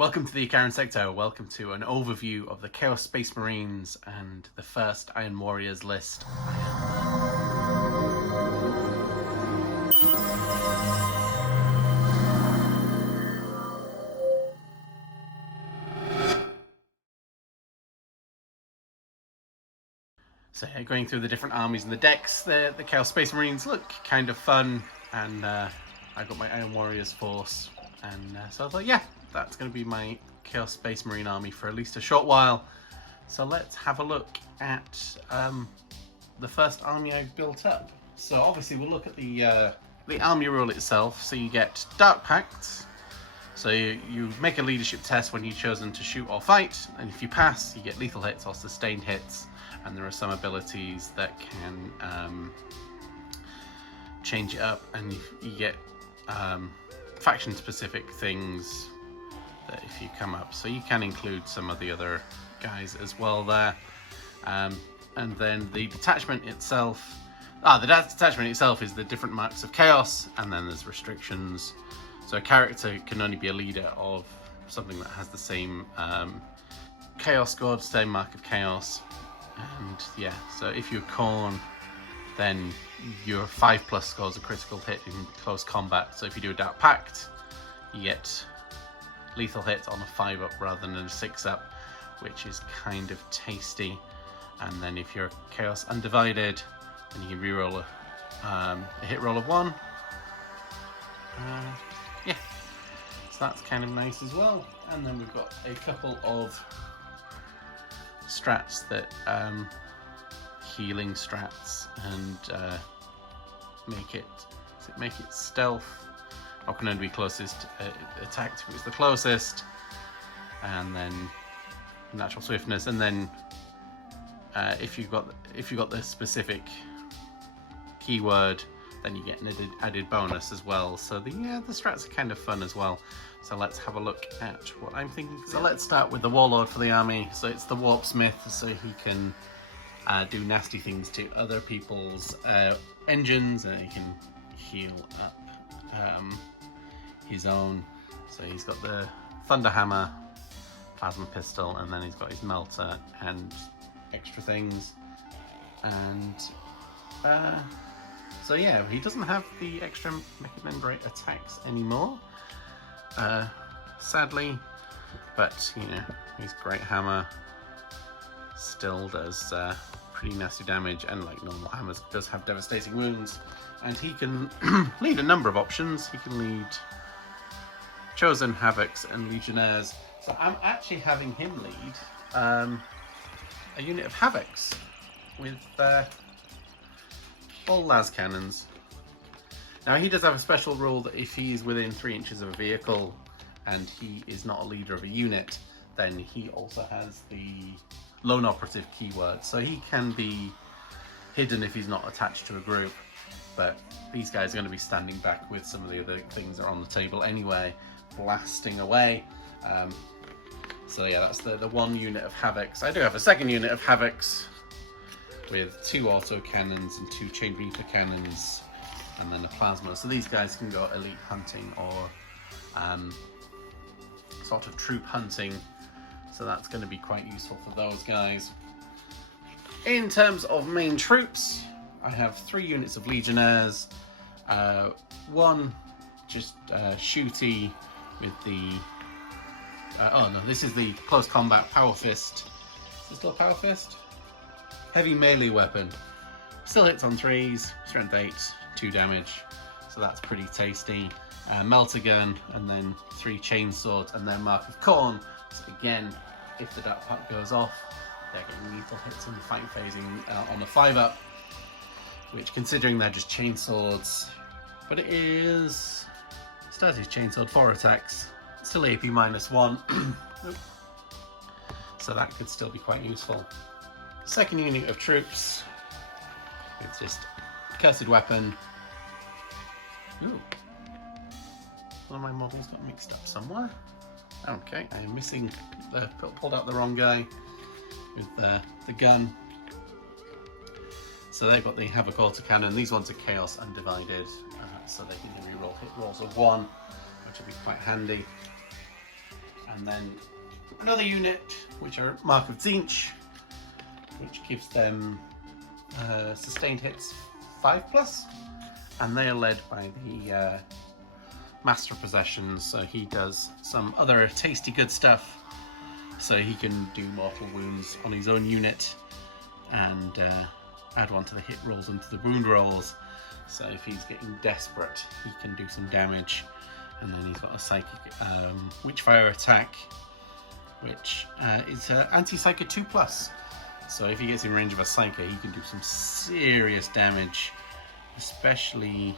Welcome to the Icaran sector. Welcome to an overview of the Chaos Space Marines and the first Iron Warriors list. So going through the different armies and the decks, the Chaos Space Marines look kind of fun, and I got my Iron Warriors force, and so I thought, yeah, that's going to be my Chaos Space Marine army for at least a short while. So let's have a look at the first army I've built up. So obviously we'll look at the army rule itself. So you get Dark Pact. So you make a leadership test when you've chosen to shoot or fight, and if you pass, you get lethal hits or sustained hits. And there are some abilities that can change it up, and you get faction-specific things that if you come up. So you can include some of the other guys as well there. And then the detachment itself. The detachment itself is the different marks of chaos, and then there's restrictions. So a character can only be a leader of something that has the same chaos squad, same mark of chaos. And yeah, so if you're Khorne, then your 5+ scores a critical hit in close combat. So if you do a Dark Pact, you get lethal hits on a 5+ rather than a 6+, which is kind of tasty. And then if you're Chaos Undivided, then you can reroll a hit roll of 1. Yeah, so that's kind of nice as well. And then we've got a couple of strats that healing strats, and make it stealth, or can only be closest attacked if it was the closest, and then natural swiftness, and then if you've got the specific keyword, then you get an added bonus as well. So the strats are kind of fun as well. So let's have a look at what I'm thinking. So let's start with the Warlord for the army. So it's the Warpsmith, so he can do nasty things to other people's engines, and he can heal up his own. So he's got the Thunderhammer, Plasma Pistol, and then he's got his Melter and extra things. And so yeah, he doesn't have the extra Mechimembrate attacks anymore, sadly, but you know, his Great Hammer still does pretty nasty damage, and like normal hammers, does have devastating wounds. And he can lead a number of options. He can lead Chosen, Havocs, and Legionnaires. So I'm actually having him lead a unit of Havocs with all las cannons. Now he does have a special rule that if he is within 3 inches of a vehicle and he is not a leader of a unit, then he also has the lone operative keyword. So he can be hidden if he's not attached to a group, but these guys are going to be standing back with some of the other things that are on the table anyway, blasting away. So yeah, that's the one unit of Havocs. I do have a second unit of Havocs with 2 auto cannons and 2 chain reaper cannons, and then a plasma. So these guys can go elite hunting or sort of troop hunting. So that's going to be quite useful for those guys. In terms of main troops, I have 3 units of Legionnaires. 1 just shooty with the this is the close combat Power Fist. Is it still Power Fist? Heavy melee weapon. Still hits on 3s, strength 8, 2 damage. So that's pretty tasty. Melter gun, and then 3 chainswords, and then Mark of Khorne. So again, if the Dark Pact goes off, they're getting lethal hits in the fight phasing on a 5+, which, considering they're just chainswords, but it is Sturdy's chainsword, 4 attacks, still AP -1. So that could still be quite useful. Second unit of troops, it's just Cursed Weapon. Ooh. One of my models got mixed up somewhere. Okay, I'm missing, pulled out the wrong guy with the gun. So they've got the Havoc autocannon. These ones are Chaos Undivided, so they can reroll hit rolls of 1, which will be quite handy. And And then another unit, which are Mark of Tzeentch, which gives them sustained hits 5+, and they are led by the Master of Possessions, so he does some other tasty good stuff. So he can do mortal wounds on his own unit and add one to the hit rolls and to the wound rolls. So if he's getting desperate, he can do some damage. And then he's got a psychic Witchfire attack, which is anti-Psyker 2+. So if he gets in range of a Psyker, he can do some serious damage. Especially,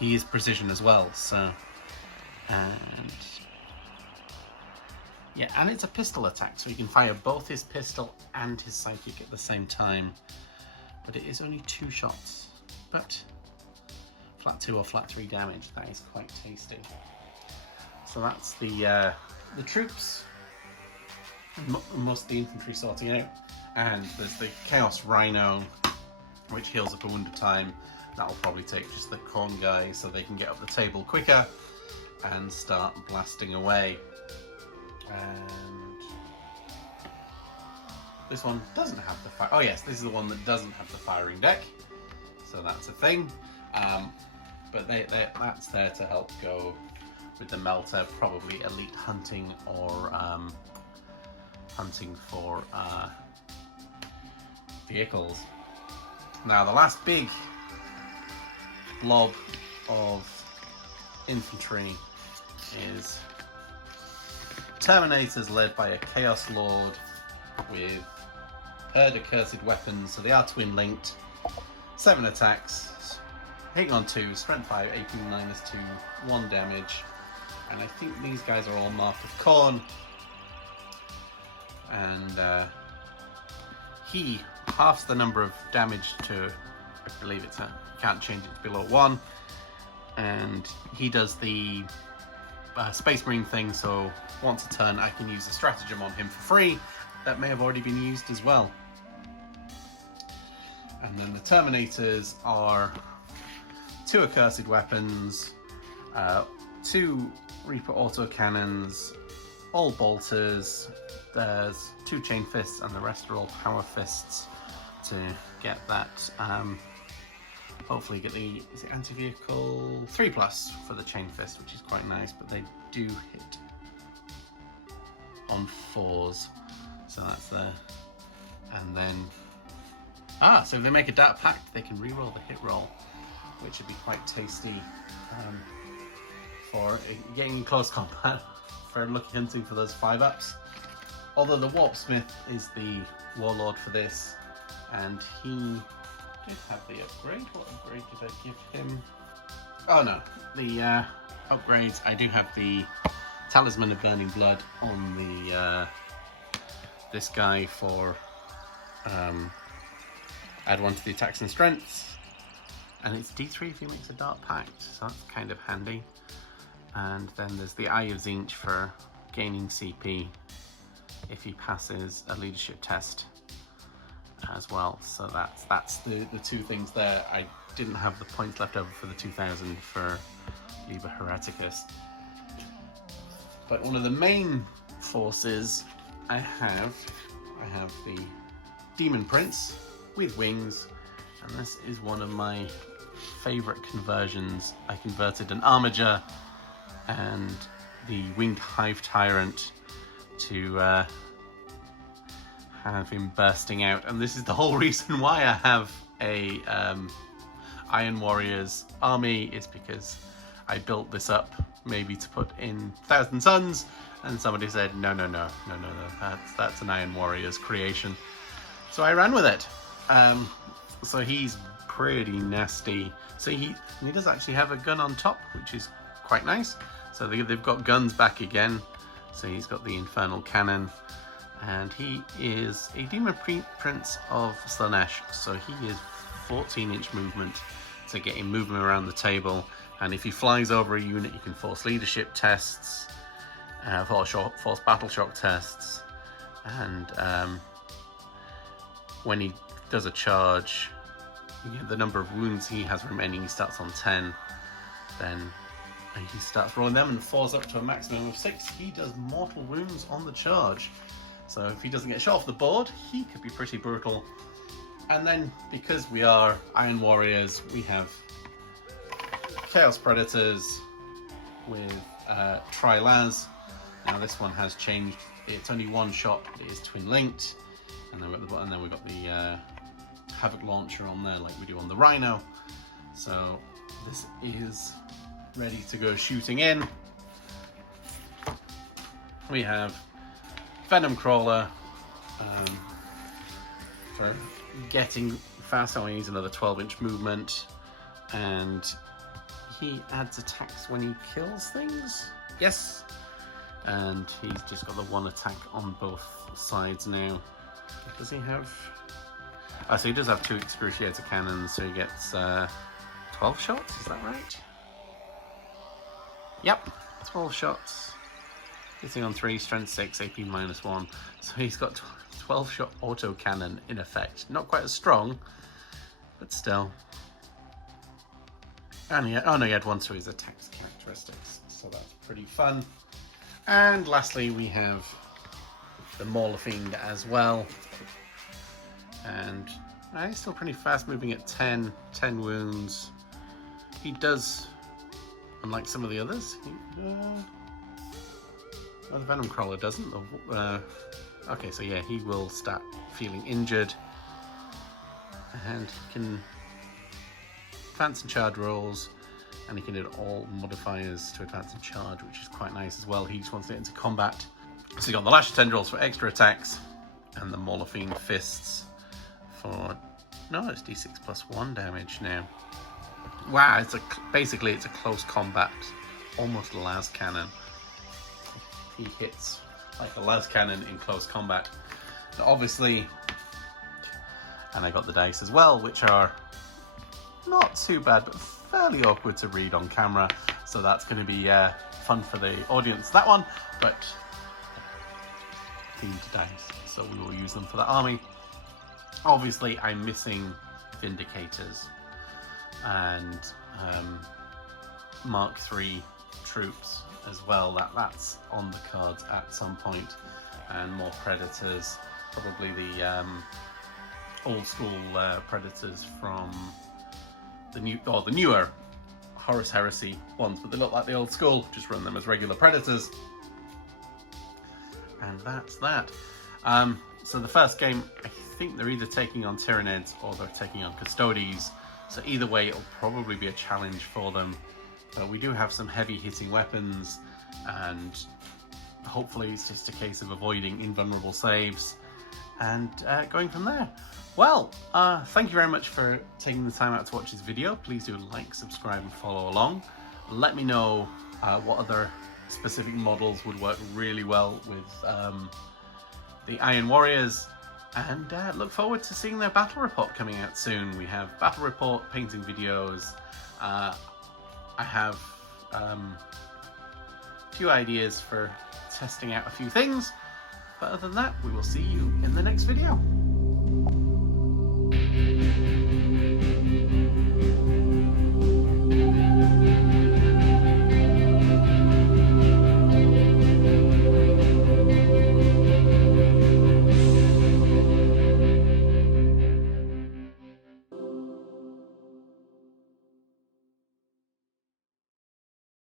he is precision as well. So, and yeah, and it's a pistol attack, so he can fire both his pistol and his psychic at the same time. But it is only 2 shots. But flat 2 or flat 3 damage, that is quite tasty. So that's the troops, and most of the infantry sorting out. And there's the Chaos Rhino, which heals up a wound at a time. That'll probably take just the corn guys so they can get up the table quicker and start blasting away. And this one doesn't have the fire. Oh yes, this is the one that doesn't have the firing deck, so that's a thing. But that's there to help go with the melter, probably elite hunting or hunting for vehicles. Now the last big blob of infantry is Terminators, led by a Chaos Lord with Herd Accursed weapons, so they are twin linked. 7 attacks, hitting on 2, strength 5, AP -2, 1 damage. And I think these guys are all Mark of Corn. And he halves the number of damage to, I believe it's can't change it below 1. And he does the Space Marine thing, so once a turn I can use a stratagem on him for free that may have already been used as well. And then the Terminators are 2 accursed weapons, 2 Reaper autocannons, all bolters. There's 2 chain fists and the rest are all power fists to get that. Hopefully get the, is it anti-vehicle 3+ for the chain fist, which is quite nice, but they do hit on 4s, so that's there. And then so if they make a Dark Pact, they can reroll the hit roll, which would be quite tasty for getting in close combat for lucky hunting for those 5-ups. Although the Warpsmith is the Warlord for this, and he did have the upgrade. What upgrade did I give him? Oh no, the upgrades. I do have the Talisman of Burning Blood on the this guy for add 1 to the attacks and strengths, and it's D3 if he makes a Dark Pact, so that's kind of handy. And then there's the Eye of Tzeentch for gaining CP if he passes a leadership test as well. So that's the 2 things there. I didn't have the points left over for the 2000 for Liber Hereticus. But one of the main forces I have the Demon Prince with wings, and this is one of my favorite conversions. I converted an Armiger and the Winged Hive Tyrant to have him bursting out, and this is the whole reason why I have a Iron Warriors army, is because I built this up maybe to put in Thousand Suns, and somebody said no, that's an Iron Warriors creation, so I ran with it. So he's pretty nasty. So he does actually have a gun on top, which is quite nice. So they've got guns back again. So he's got the Infernal Cannon, and he is a Demon Prince of Slanesh, so he is 14-inch movement to get him moving around the table. And if he flies over a unit, you can force leadership tests, force battle shock tests, and when he does a charge, you get the number of wounds he has remaining. He starts on 10, then he starts rolling them and falls up to a maximum of 6. He does mortal wounds on the charge. So if he doesn't get shot off the board, he could be pretty brutal. And then, because we are Iron Warriors, we have Chaos Predators with Tri-Las. Now this one has changed. It's only one shot. It is twin linked, and then we've got the Havoc launcher on there, like we do on the Rhino. So this is ready to go shooting in. We have Venom Crawler for getting fast. Oh, he needs another 12-inch movement, and he adds attacks when he kills things. Yes, and he's just got the one attack on both sides now. Does he have? Oh, so he does have 2 Excruciator cannons, so he gets 12 shots. Is that right? Yep, 12 shots. Hitting on 3, strength 6, AP -1. So he's got 12-shot auto cannon in effect. Not quite as strong, but still. And he had 1 to his attacks characteristics, so that's pretty fun. And lastly, we have the Mauler Fiend as well. And he's still pretty fast, moving at 10 wounds. He does, unlike some of the others, well, the Venom Crawler doesn't. Okay, so yeah, he will start feeling injured. And he can advance and charge rolls, and he can do all modifiers to advance and charge, which is quite nice as well. He just wants to get into combat. So you got the Lash Tendrils for extra attacks, and the Mauler Fiend Fists for... No, it's D6 +1 damage now. Wow, basically it's a close combat, almost las cannon. He hits like a las cannon in close combat. Now obviously, and I got the dice as well, which are not too bad, but fairly awkward to read on camera. So that's going to be fun for the audience, that one, but themed dice, so we will use them for the army. Obviously, I'm missing Vindicators and Mark III troops as well. That's on the cards at some point, and more Predators, probably the old school Predators from the newer Horus Heresy ones, but they look like the old school. Just run them as regular Predators, and that's that. So the first game, I think they're either taking on Terminators or they're taking on Custodes. So either way, it'll probably be a challenge for them. But we do have some heavy hitting weapons, and hopefully it's just a case of avoiding invulnerable saves and going from there. Well, thank you very much for taking the time out to watch this video. Please do like, subscribe, and follow along. Let me know what other specific models would work really well with the Iron Warriors, and look forward to seeing their battle report coming out soon. We have battle report, painting videos. I have a few ideas for testing out a few things, but other than that, we will see you in the next video.